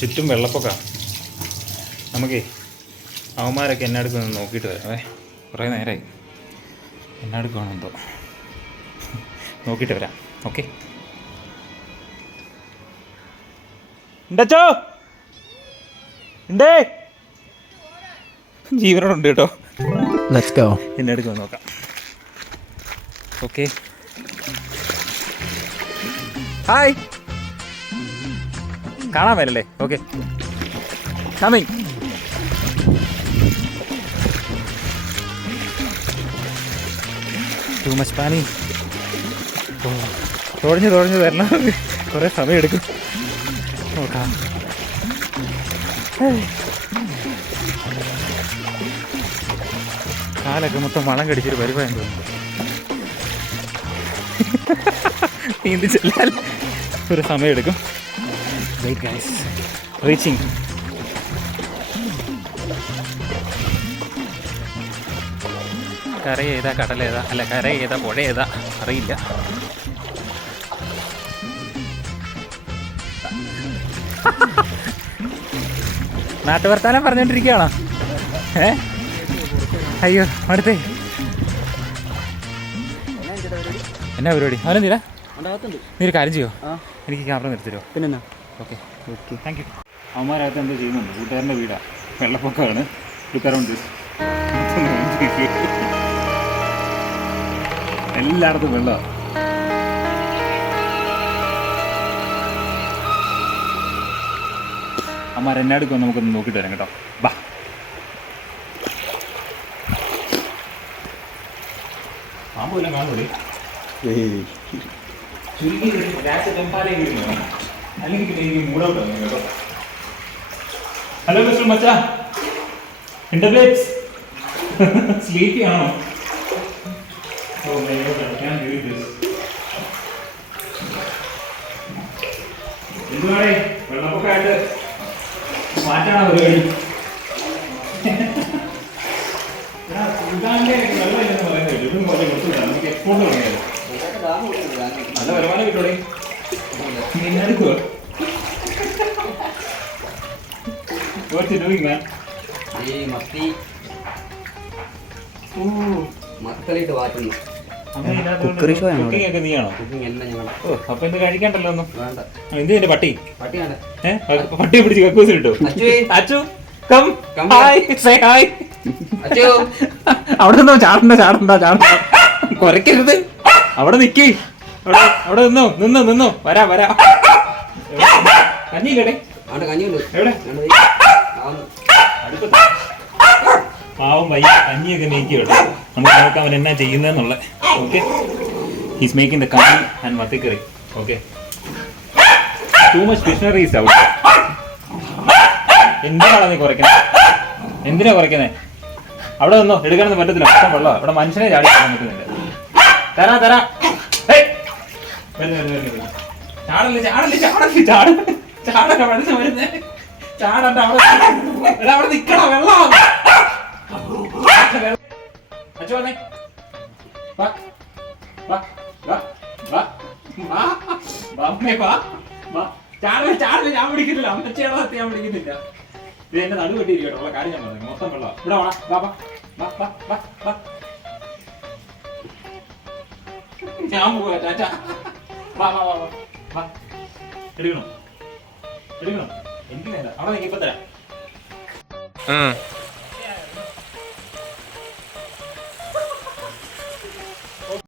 ചുറ്റും വെള്ളപ്പൊക്ക. നമുക്കേ അവന്മാരൊക്കെ എന്നെ അടുക്കൊന്ന് നോക്കിയിട്ട് വരാം. അതെ കുറേ നേരമായി എന്നെ അടുക്കുകയാണെന്തോ നോക്കിയിട്ട് വരാം. ഓക്കെ. ഉണ്ടച്ചോ ഉണ്ടേ ജീവനോടുണ്ട് കേട്ടോ. എന്നെ അടുക്ക് നോക്കാം. ഓക്കെ. ഹായ് കാണാൻ വരല്ലേ ഓക്കെ കമ്മിങ് ടു മച്ച് പാനി തുഴഞ്ഞ് തുഴഞ്ഞ് വരണം. കുറേ സമയം എടുക്കും. നോക്കാം. കാലൊക്കെ മൊത്തം വളം കടിച്ചൊരു പരിപാടി തോന്നുന്നു നീന്തി ചെല്ലാൻ ഒരു സമയം എടുക്കും guys. Reaching. കര ഏതാ കടൽ ഏതാ? അല്ല കര ഏതാ? പുഴ ഏതാ? അറിയില്ല. നാട്ടുവർത്താനം പറഞ്ഞോണ്ടിരിക്കുകയാണോ ഏ? അയ്യോ അടുത്തേ എന്നാ പരിപാടി? അവനെന്തിരാ നീ ഒരു കാര്യം ചെയ്യോ? എനിക്ക് ക്യാമറ നിർത്തിരോ പിന്നെന്നാ? ഓക്കെ ഓക്കെ താങ്ക് യു അവന്മാരകത്ത് എന്തോ ചെയ്യുന്നുണ്ട്? കൂട്ടുകാരന്റെ വീടാ. വെള്ളപ്പൊക്കമാണ്. ലുക്ക് അറൗണ്ട് ദിസ് എല്ലായിടത്തും വെള്ളമാണ് അമ്മ എന്നാടുക്കും നമുക്കൊന്ന് നോക്കിയിട്ട് വരാം കേട്ടോ. ബാ. പാമ്പ് വല്ലതും കാണൂലേ ചുരുങ്ങി രാജതെമ്പാലേ അല്ലെങ്കിൽ പിന്നെ എനിക്ക് മൂടൗട്ട് വന്നു കേട്ടോ. ഹലോ മിസ്റ്റർ മച്ച ഇന്റർപ്ലേറ്റ്സ് സ്ലീപ്പി ആണോ? ഓ my God I can do this എന്തുവാണേ വെള്ളപ്പൊക്കമായിട്ട് മാറ്റാണോ പരിപാടി എടാ, സുൽത്താന്റെ വെള്ളം ഇല്ലെന്ന് പറയുന്നത് തുടങ്ങിയത് നല്ല വരുമാനം കിട്ടൂടെ നിന്നെടുക്കുവോ What you doing, man? ഈ മത്തി. ഓ, മക്കളിട്ട് വാറ്റുന്നു. Cookery show ആണോ കുക്കിംഗ് ഒക്കെ നീയാണോ? കുക്കിംഗ് എല്ലാം ഓ അപ്പൊ എന്ത് കഴിക്കണ്ടല്ലോ ഒന്നും? വേണ്ട. ആ, എന്ത് ചെയ്യണ്ട പട്ടി? പട്ടിയാണ് ഏഹ് പട്ടിയെ പിടിച്ച് കക്കൂസ് കിട്ടോ അച്ചുവേ. Achu come Come. Hi say hi Achu. അവിടെ നിന്നോ ചാടണ്ട ചാടണ്ട ചാടണ്ട. കുരക്കരുത് അവിടെ നിക്ക്. അവിടെ അവിടെ നിന്നോ നിന്നോ നിന്നോ. വരാ വരാ. കഞ്ഞിയില്ലേ എവിടെ? പാവം. പയ്യ കഞ്ഞിയൊക്കെ മേക്ക് കേട്ടോ. നമുക്ക് നോക്കാം അവൻ എന്നാ ചെയ്യുന്നതെന്നുള്ള okay? He's making the kanji and mathi curry. Okay? Too much fisheries out എന്തിനാണ് നീ കുറയ്ക്കുന്നത് എന്തിനാ കുറയ്ക്കുന്നത് അവിടെ നിന്നോ. എടുക്കണമെന്ന് പറ്റത്തില്ല. വെള്ളം അവിടെ മനുഷ്യനെ ചാടി നിൽക്കുന്നില്ല തരാ തരാ. ചാടല്ലേ എന്റെ നടു കെട്ടിയിരിക്കട്ടോ ഉള്ള കാര്യം ഞാൻ പറഞ്ഞു. മൊത്തം വെള്ളം. ഇവിടെ വാ ഞാൻ പോവാ ചാച്ചാ വാ വാ വാ വാ വാ എടുക്കണോ എടുക്കണോ എനിക്ക് വേണ്ട അവിടെ നിൽക്കി ഇപ്പൊ തരാം